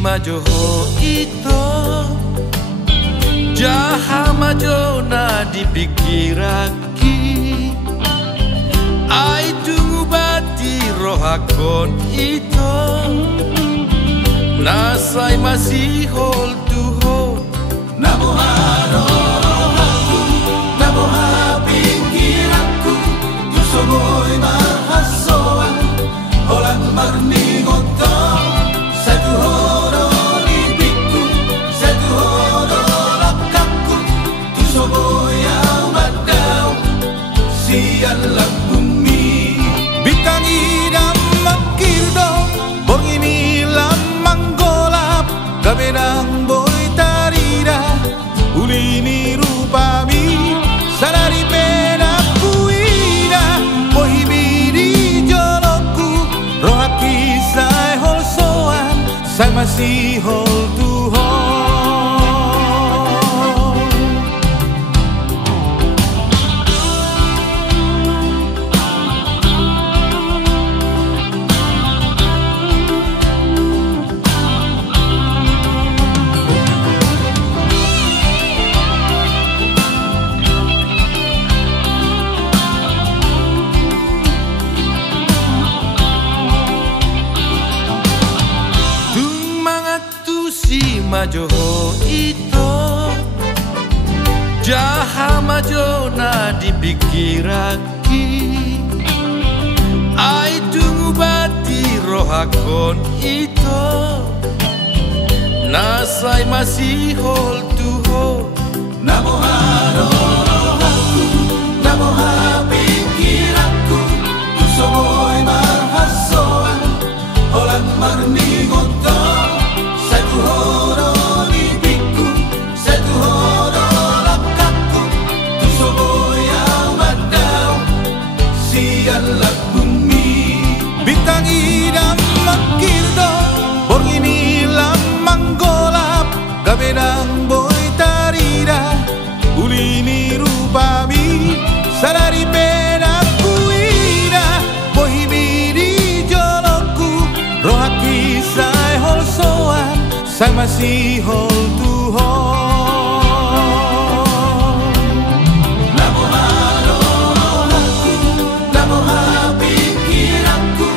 majoho ito jaha majona dipikiraki ai tunggu bati rohakon ito nasai masih hol tuho namoharo rohaku namoha pikiranku tusogoy mahasoan holang marningoto satu horo lipiku satu horo lakaku tusogoy amadau sian lang bumi bintang idam makirdo bong ini lamang golap kabenang boy tarida ulini rupami sadari pena kuida boy bidi joloku rohati sai hol soan sai masih hol tuho majoho ito jaha majona dipikiraki ai tunggu bati rohakon ito nasai masih hol tuho namoharo rohaku namoha pikiranku tusogoy marhasoan holang marningoto satu horo lipiku satu horo lakaku tusogoy amadau sian lang bumi bintang idam makirdo bong ini lamang golap gabenang boy tarida ulini rupami sadari pena kuida boy bidi joloku rohaki sai hol soan sai masih hol tuho namoharo rohaku namoha pikiranku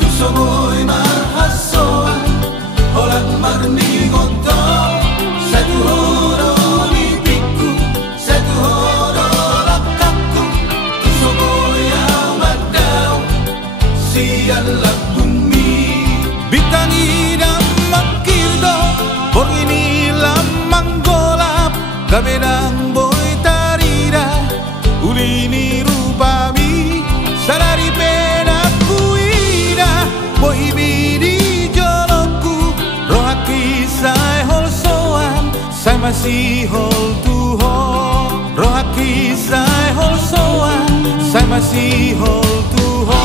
tusogoy marhasoan holang marningoto satu horo lipiku satu horo lakaku tusogoy amadau sian lang bumi bintang idam makirdo bong ini lamang golap gabenang boy tarida ulini rupami sadari pena kuida boy bidi joloku rohaki sai hol soan sai masih hol tuho rohaki sai hol soan sai masih hol tuho